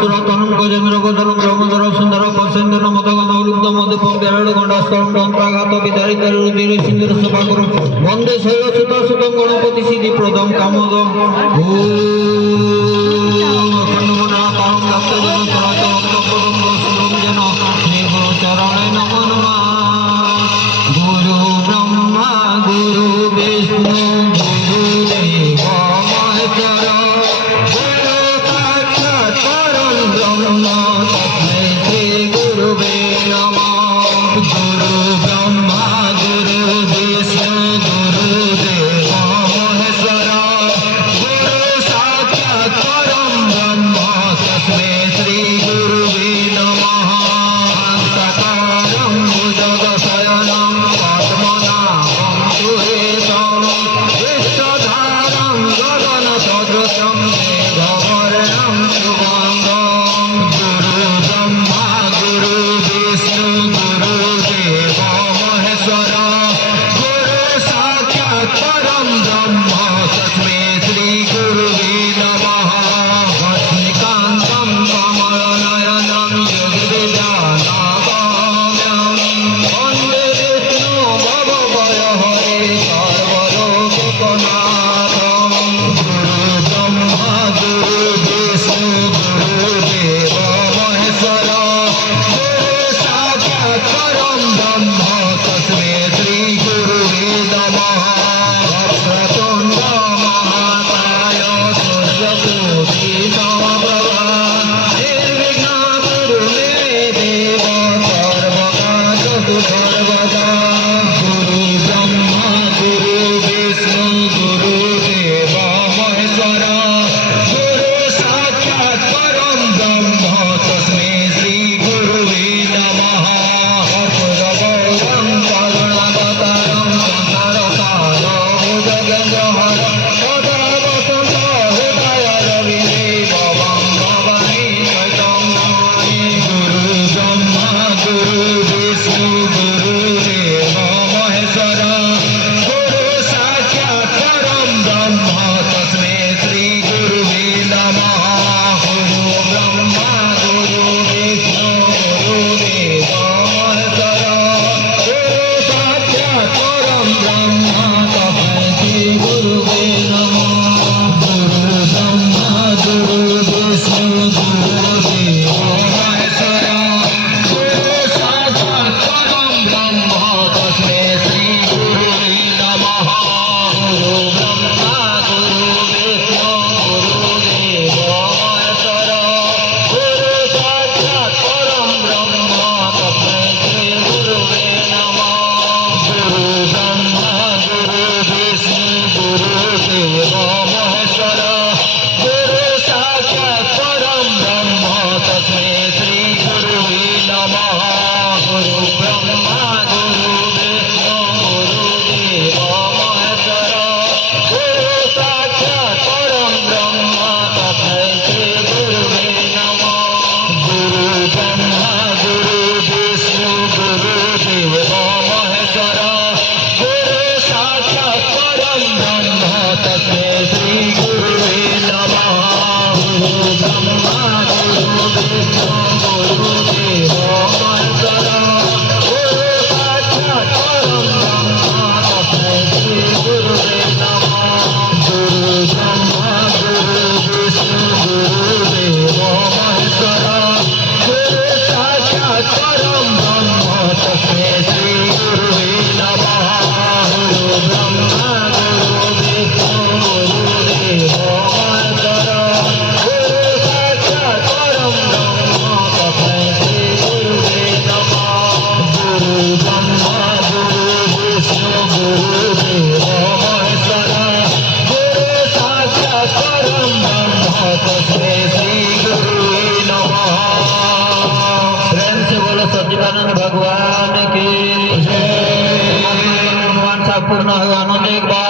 कस्तूरतनं गजेन्द्रगोचरं ब्रह्मधर सुंदर पश्येन्द्र मदगणोलुब्धं मधुपं विराडगण्डस्थलं तन्त्राघात विदारितरुधिर सिंधुरसभागुरं वन्दे शैलसुतसुतं गणपति सिद्धिप्रदं कामदं ॐ अखण्डमण्डलाकारं भक्तजन चराचरं सुरं जन श्रीगुरुचरणे नमो नमः। गुरु ब्रह्मा गुरु विष्णु गुरुदेव महेश्वर गुरु साक्षात् परं ब्रह्म तस्मै श्री गुरुवे नमः। गुरु ब्रह्मा गुरु विष्णु गुरुदेव महेश्वर गुरु साक्षात् परं ब्रह्म तस्मै श्री गुरुवे नमः। शान्ताकारं भुजगशयनं पद्मनाभं सुरेशं विश्वधारं गगनसदृशं मेघवर्णं शुभांगं। गुरु ब्रह्मा गुरु विष्णु गुरुदेव महेश्वर गुरु साक्षात् परं ब्रह्म तस्मै श्री गुरुवे नमः। लक्ष्मीकान्तं कमलनयनं योगिविद्यानागम्यं वन्दे विष्णु भवभयहरे सर्वलोकनाथं। गुरु ब्रह्मा गुरु विष्णु गुरुदेव महेश्वर गुरु साक्षात् परं ब्रह्म तस्मै श्री गुरुवे नमः। वक्रतुण्ड महाकाय सूर्यकोटि समप्रभा निर्विघ्नं कुरु मे देव सर्वकार्येषु सर्वदा। गुरु ब्रह्मा गुरु विष्णु गुरुदेव महेश्वर गुरु साक्षात् परं ब्रह्म तस्मै श्री गुरुवे नमः। कर्पूरगौरं करुणावतारं संसारसारं भुजगेन्द्रहारं सदा वसन्तं हृदयरविदेवं भवानी चैतं नमामि। गुरु ब्रह्मा गुरु विष्णु गुरुदेव महेश्वर गुरु साक्षात् परं ब्रह्म तस्मै श्री गुरुवे नमः। गुरु ब्रह्मा गुरु विष्णु गुरुदेव महेश्वर गुरु साक्षात् परं ब्रह्म तस्मै श्री गुरुवे नमः। गुरु ब्रह्मा गुरु विष्णु गुरुदेव महेश्वर गुरु साक्षात् परं ब्रह्म तस्मै श्री गुरुवे नमः। गुरु ब्रह्मा गुरु विष्णु गुरुदेव महेश्वर गुरु साक्षात् परं ब्रह्म तस्मै श्री गुरुवे नमः। गुरु ब्रह्मा गुरु विष्णु गुरुदेव महेश्वर गुरु साक्षात् परं ब्रह्म तस्मै श्री गुरुवे नमः। गुरु ब्रह्मा गुरु विष्णु गुरुदेव महेश्वर गुरु साक्षात् परं ब्रह्म तस्मै श्री गुरुवे नमः। गुरु ब्रह्मा गुरु विष्णु गुरुदेव महेश्वर गुरु साक्षात् परं ब्रह्म तस्मै श्री गुरुवे नमः। गुरु ब्रह्मा गुरु विष्णु गुरुदेव महेश्वर गुरु साक्षात् परं ब्रह्म तस्मै श्री गुरुवे नमः। गुरु ब्रह्मा गुरु विष्णु गुरुदेव महेश्वर गुरु साक्षात् परं ब्रह्म तस्मै श्री गुरुवे नमः। गुरु ब्रह्मा गुरु विष्णु गुरुदेव महेश्वर गुरु साक्षात् परं ब्रह्म तस्मै श्री गुरुवे नमः। गुरु ब्रह्मा गुरु विष्णु गुरुदेव महेश्वर गुरु साक्षात् परं ब्रह्म तस्मै श्री गुरुवे नमः। प्रेम से बोलो सच्चिदानंद भगवान की जय। भगवान सा पूर्ण हो आनंद एक बार